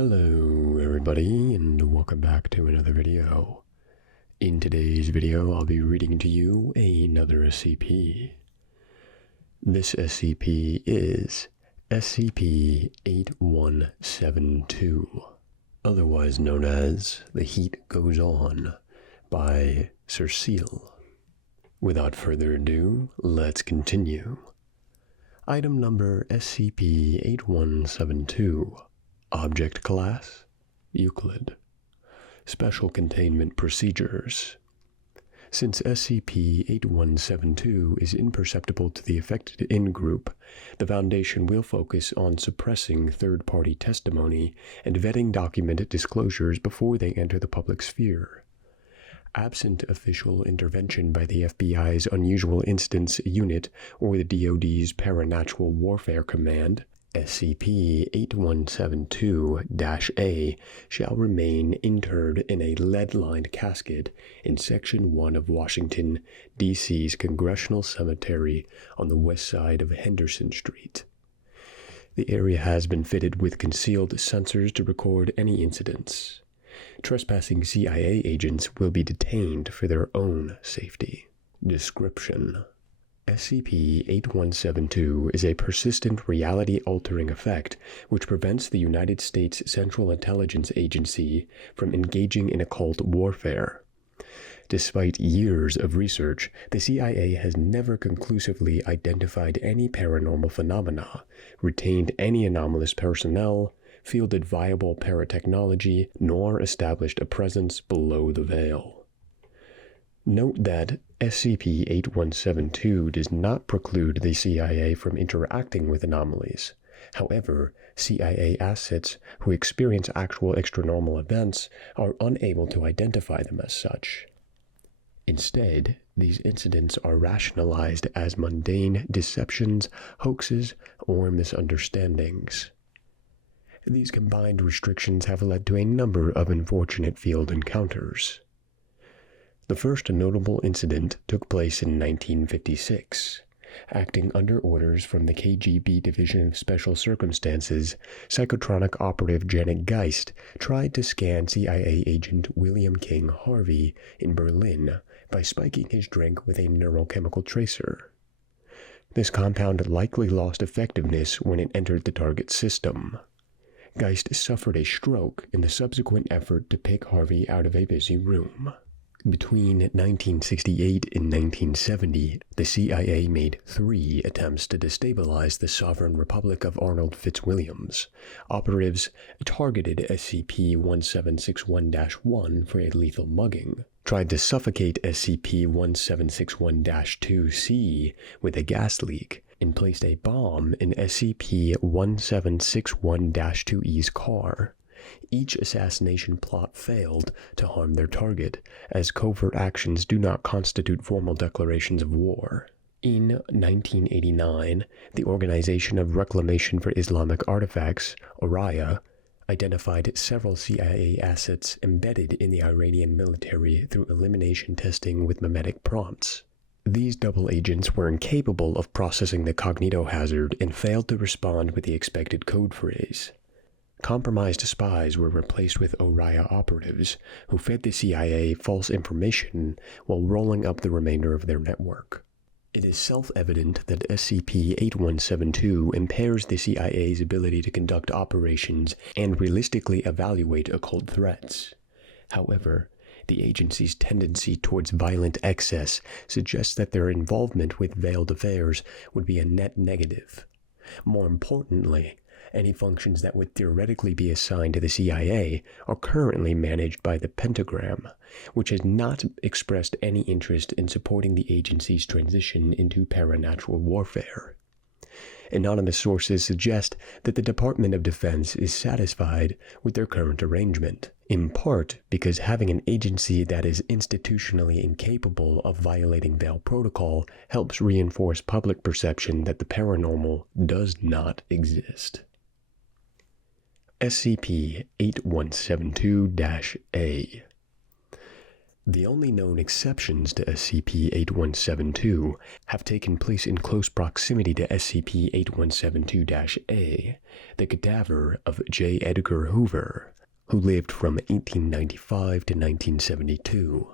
Hello everybody, and welcome back to another video. In today's video, I'll be reading to you another SCP. This SCP is SCP-8172, otherwise known as The Heat Goes On by Sir Seal. Without further ado, let's continue. Item number SCP-8172. Object Class: Euclid. Special Containment Procedures. Since SCP-8172 is imperceptible to the affected in-group, the Foundation will focus on suppressing third-party testimony and vetting documented disclosures before they enter the public sphere. Absent official intervention by the FBI's Unusual Incidents Unit or the DoD's Paranatural Warfare Command, SCP-8172-A shall remain interred in a lead-lined casket in Section 1 of Washington, D.C.'s Congressional Cemetery on the west side of Henderson Street. The area has been fitted with concealed sensors to record any incidents. Trespassing CIA agents will be detained for their own safety. Description: SCP-8172 is a persistent reality-altering effect which prevents the United States Central Intelligence Agency from engaging in occult warfare. Despite years of research, the CIA has never conclusively identified any paranormal phenomena, retained any anomalous personnel, fielded viable paratechnology, nor established a presence below the veil. Note that SCP-8172 does not preclude the CIA from interacting with anomalies. However, CIA assets who experience actual extranormal events are unable to identify them as such. Instead, these incidents are rationalized as mundane deceptions, hoaxes, or misunderstandings. These combined restrictions have led to a number of unfortunate field encounters. The first notable incident took place in 1956. Acting under orders from the KGB Division of Special Circumstances, psychotronic operative Janet Geist tried to scan CIA agent William King Harvey in Berlin by spiking his drink with a neurochemical tracer. This compound likely lost effectiveness when it entered the target system. Geist suffered a stroke in the subsequent effort to pick Harvey out of a busy room. Between 1968 and 1970, the CIA made 3 attempts to destabilize the Sovereign Republic of Arnold Fitzwilliams. Operatives targeted SCP-1761-1 for a lethal mugging, tried to suffocate SCP-1761-2C with a gas leak, and placed a bomb in SCP-1761-2E's car. Each assassination plot failed to harm their target, as covert actions do not constitute formal declarations of war. In 1989, the Organization of Reclamation for Islamic Artifacts, ORIA, identified several CIA assets embedded in the Iranian military through elimination testing with memetic prompts. These double agents were incapable of processing the cognitohazard and failed to respond with the expected code phrase. Compromised spies were replaced with ORIA operatives, who fed the CIA false information while rolling up the remainder of their network. It is self-evident that SCP-8172 impairs the CIA's ability to conduct operations and realistically evaluate occult threats. However, the agency's tendency towards violent excess suggests that their involvement with veiled affairs would be a net negative. More importantly, any functions that would theoretically be assigned to the CIA are currently managed by the Pentagram, which has not expressed any interest in supporting the agency's transition into paranatural warfare. Anonymous sources suggest that the Department of Defense is satisfied with their current arrangement, in part because having an agency that is institutionally incapable of violating veil protocol helps reinforce public perception that the paranormal does not exist. SCP-8172-A. The only known exceptions to SCP-8172 have taken place in close proximity to SCP-8172-A, the cadaver of J. Edgar Hoover, who lived from 1895 to 1972,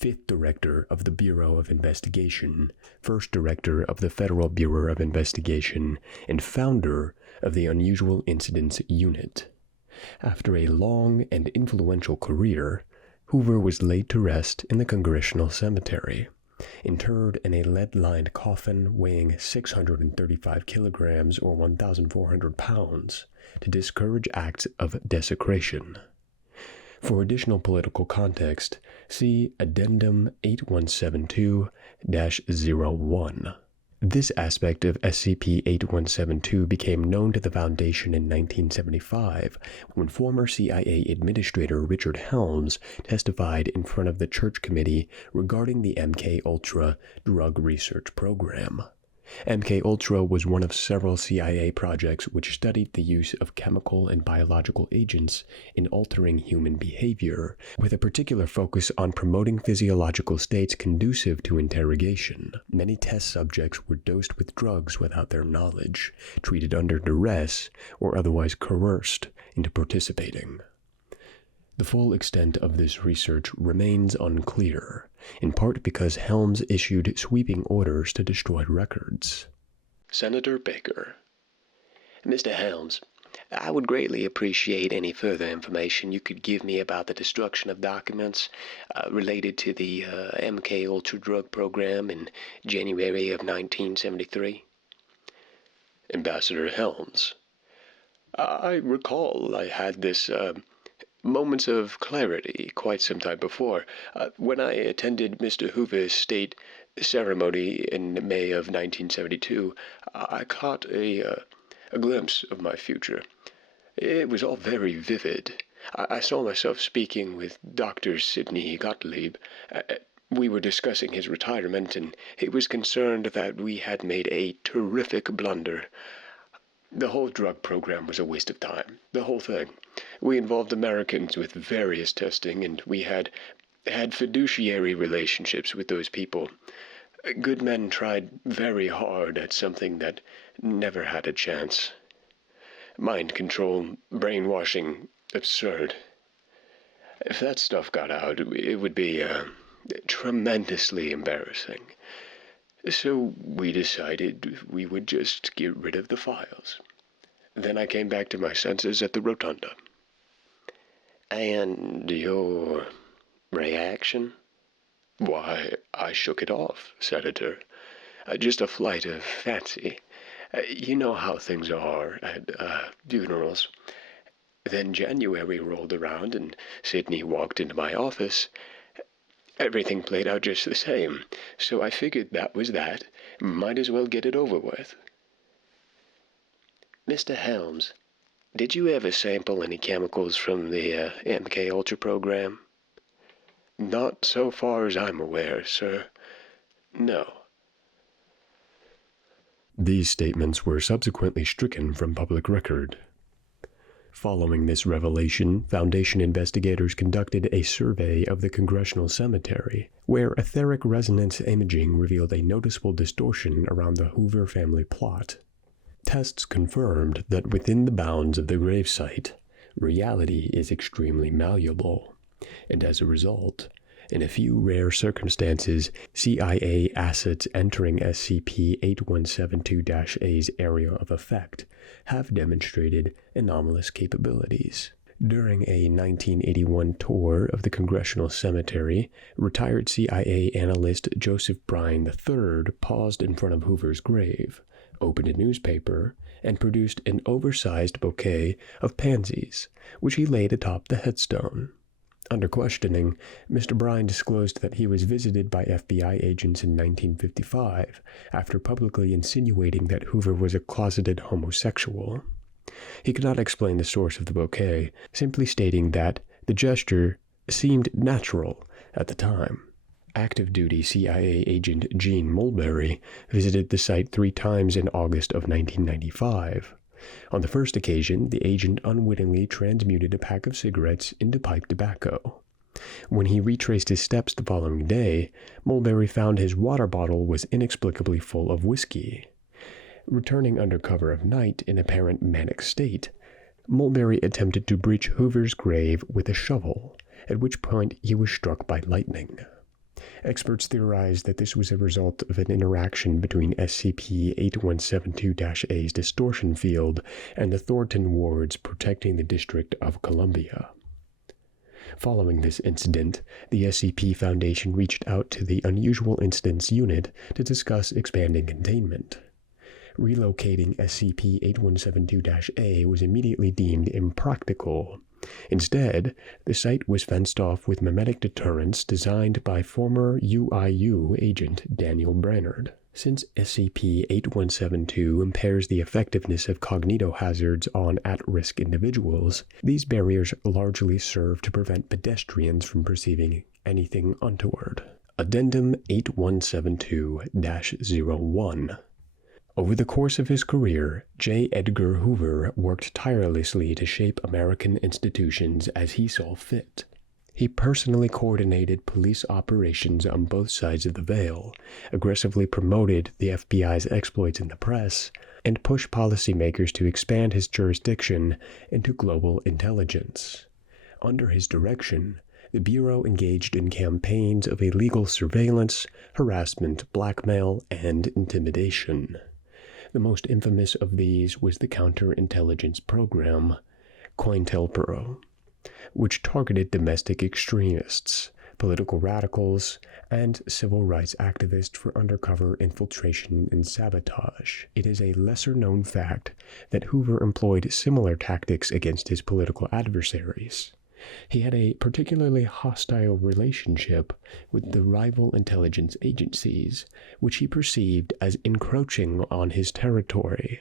5th Director of the Bureau of Investigation, 1st Director of the Federal Bureau of Investigation, and founder of the Unusual Incidents Unit. After a long and influential career, Hoover was laid to rest in the Congressional Cemetery, interred in a lead-lined coffin weighing 635 kilograms or 1,400 pounds to discourage acts of desecration. For additional political context, see Addendum 8172-01. This aspect of SCP-8172 became known to the Foundation in 1975 when former CIA Administrator Richard Helms testified in front of the Church Committee regarding the MK-Ultra drug research program. MK-Ultra was one of several CIA projects which studied the use of chemical and biological agents in altering human behavior, with a particular focus on promoting physiological states conducive to interrogation. Many test subjects were dosed with drugs without their knowledge, treated under duress, or otherwise coerced into participating. The full extent of this research remains unclear, in part because Helms issued sweeping orders to destroy records. Senator Baker. Mr. Helms, I would greatly appreciate any further information you could give me about the destruction of documents related to the MK-Ultra drug program in January of 1973. Ambassador Helms. I recall I had this moments of clarity quite some time before, when I attended Mr. Hoover's state ceremony in May of 1972. I caught a glimpse of my future. It was all very vivid. I saw myself speaking with Dr. Sidney Gottlieb. We were discussing his retirement, and he was concerned that we had made a terrific blunder. The whole drug program was a waste of time. The whole thing. We involved Americans with various testing, and we had fiduciary relationships with those people. Good men tried very hard at something that never had a chance. Mind control, brainwashing, absurd. If that stuff got out, it would be tremendously embarrassing. So we decided we would just get rid of the files. Then I came back to my senses at the rotunda. And your reaction? Why, I shook it off, Senator. Just a flight of fancy. You know how things are at funerals. Then January rolled around and Sidney walked into my office. Everything played out just the same, so I figured that was that. Might as well get it over with. Mr. Helms, did you ever sample any chemicals from the MK-Ultra program? Not so far as I'm aware, sir. No. These statements were subsequently stricken from public record. Following this revelation, Foundation investigators conducted a survey of the Congressional Cemetery, where etheric resonance imaging revealed a noticeable distortion around the Hoover family plot. Tests confirmed that within the bounds of the gravesite, reality is extremely malleable, and as a result, in a few rare circumstances, CIA assets entering SCP-8172-A's area of effect have demonstrated anomalous capabilities. During a 1981 tour of the Congressional Cemetery, retired CIA analyst Joseph Bryan III paused in front of Hoover's grave, opened a newspaper, and produced an oversized bouquet of pansies, which he laid atop the headstone. Under questioning, Mr. Bryan disclosed that he was visited by FBI agents in 1955 after publicly insinuating that Hoover was a closeted homosexual. He could not explain the source of the bouquet, simply stating that the gesture seemed natural at the time. Active duty CIA agent Gene Mulberry visited the site 3 times in August of 1995. On the first occasion, the agent unwittingly transmuted a pack of cigarettes into pipe tobacco. When he retraced his steps the following day, Mulberry found his water bottle was inexplicably full of whiskey. Returning under cover of night in apparent manic state, Mulberry attempted to breach Hoover's grave with a shovel, at which point he was struck by lightning. Experts theorized that this was a result of an interaction between SCP-8172-A's distortion field and the Thornton wards protecting the District of Columbia. Following this incident, the SCP Foundation reached out to the Unusual Incidents Unit to discuss expanding containment. Relocating SCP-8172-A was immediately deemed impractical. Instead, the site was fenced off with memetic deterrents designed by former UIU agent Daniel Brainerd. Since SCP-8172 impairs the effectiveness of cognitohazards on at-risk individuals, these barriers largely serve to prevent pedestrians from perceiving anything untoward. Addendum 8172-01. Over the course of his career, J. Edgar Hoover worked tirelessly to shape American institutions as he saw fit. He personally coordinated police operations on both sides of the veil, aggressively promoted the FBI's exploits in the press, and pushed policymakers to expand his jurisdiction into global intelligence. Under his direction, the Bureau engaged in campaigns of illegal surveillance, harassment, blackmail, and intimidation. The most infamous of these was the counterintelligence program, COINTELPRO, which targeted domestic extremists, political radicals, and civil rights activists for undercover infiltration and sabotage. It is a lesser-known fact that Hoover employed similar tactics against his political adversaries. He had a particularly hostile relationship with the rival intelligence agencies, which he perceived as encroaching on his territory.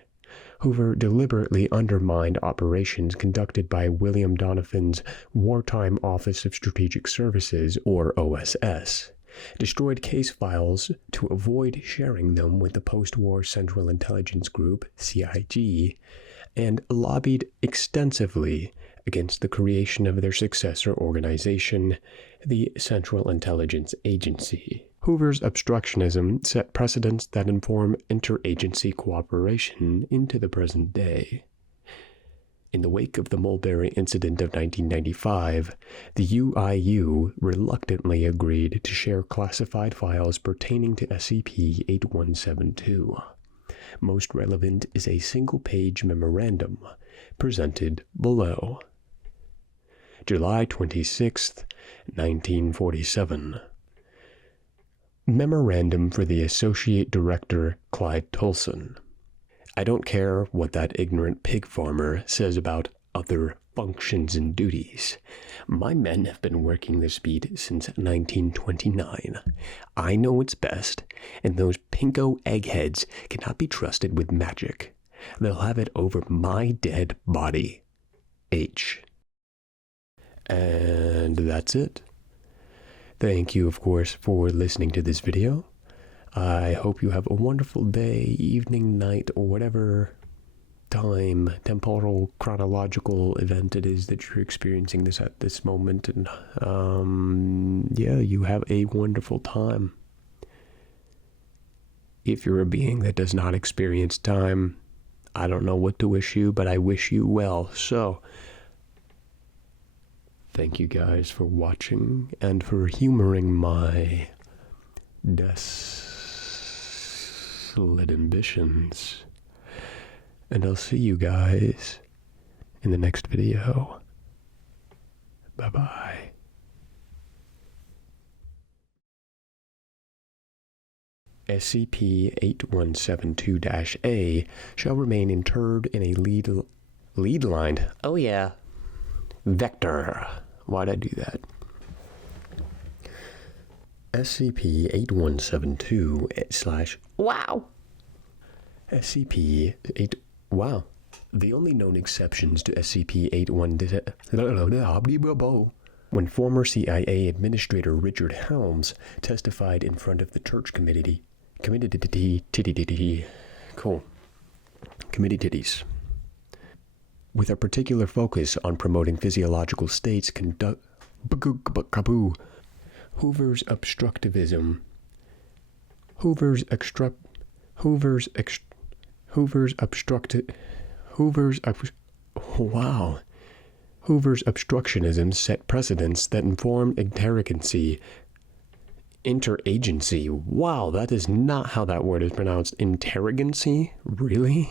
Hoover deliberately undermined operations conducted by William Donovan's Wartime Office of Strategic Services, or OSS, destroyed case files to avoid sharing them with the post-war Central Intelligence Group, CIG, and lobbied extensively against the creation of their successor organization, the Central Intelligence Agency. Hoover's obstructionism set precedents that inform interagency cooperation into the present day. In the wake of the Mulberry incident of 1995, the UIU reluctantly agreed to share classified files pertaining to SCP-8172. Most relevant is a single-page memorandum, presented below. July 26, 1947. Memorandum for the Associate Director, Clyde Tolson. I don't care what that ignorant pig farmer says about other functions and duties. My men have been working this beat since 1929. I know what's best, and those pinko eggheads cannot be trusted with magic. They'll have it over my dead body. H. And that's it. Thank you, of course, for listening to this video. I hope you have a wonderful day, evening, night, or whatever time, temporal, chronological event it is that you're experiencing this at this moment. And, yeah, you have a wonderful time. If you're a being that does not experience time, I don't know what to wish you, but I wish you well. So, thank you guys for watching and for humoring my desolate ambitions. And I'll see you guys in the next video. Bye-bye. SCP-8172-A shall remain interred in a lead line. Oh yeah. Vector. Why'd I do that? SCP-8172 / Wow. SCP-8 Wow. The only known exceptions to SCP-81 when former CIA Administrator Richard Helms testified in front of the Church Committee. Cool. Committee titties. With a particular focus on promoting physiological states Kaboo. Hoover's obstructivism. Hoover's obstructionism set precedents that informed interagency. Interagency. Wow, that is not how that word is pronounced. Interagency? Really?